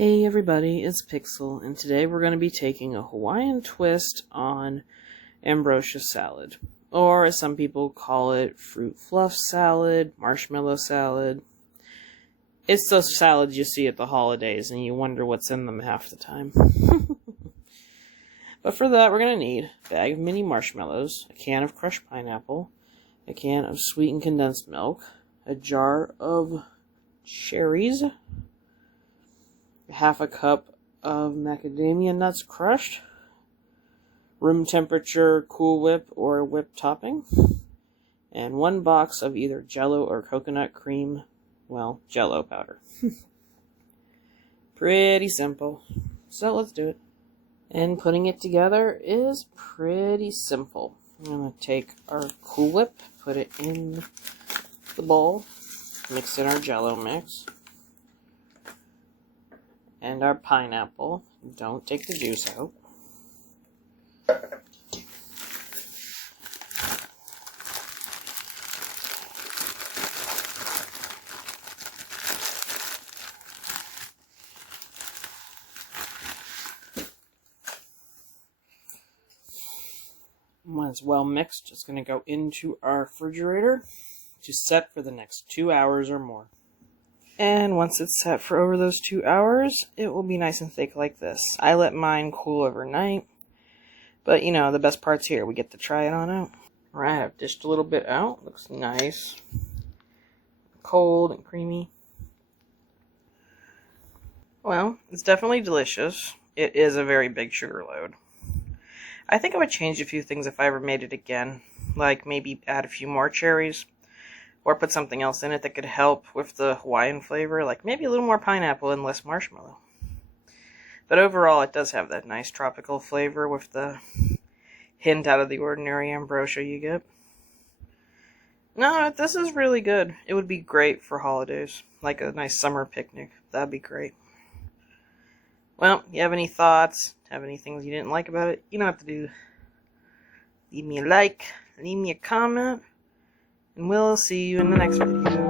Hey everybody, it's Pixel, and today we're going to be taking a Hawaiian twist on ambrosia salad, or as some people call it, fruit fluff salad, marshmallow salad. It's those salads you see at the holidays and you wonder what's in them half the time. But for that we're going to need a bag of mini marshmallows, a can of crushed pineapple, a can of sweetened condensed milk, a jar of cherries, half a cup of macadamia nuts crushed, room temperature Cool Whip or whipped topping, and one box of either Jell-O or coconut cream, well, Jell-O powder. Pretty simple. So let's do it. And putting it together is pretty simple. I'm going to take our Cool Whip, put it in the bowl, mix in our Jell-O mix, and our pineapple. Don't take the juice out. When it's well mixed, it's going to go into our refrigerator to set for the next 2 hours or more. And once it's set for over those 2 hours, it will be nice and thick like this. I let mine cool overnight. But, you know, the best part's here. We get to try it on out. Alright, I've dished a little bit out. Looks nice. Cold and creamy. Well, it's definitely delicious. It is a very big sugar load. I think I would change a few things if I ever made it again. Like maybe add a few more cherries. Or put something else in it that could help with the Hawaiian flavor, like maybe a little more pineapple and less marshmallow. But overall, it does have that nice tropical flavor with the hint out of the ordinary ambrosia you get. No, this is really good. It would be great for holidays, like a nice summer picnic. That'd be great. Well, you have any thoughts? Have any things you didn't like about it? You don't have to do. Leave me a like, leave me a comment. And we'll see you in the next video.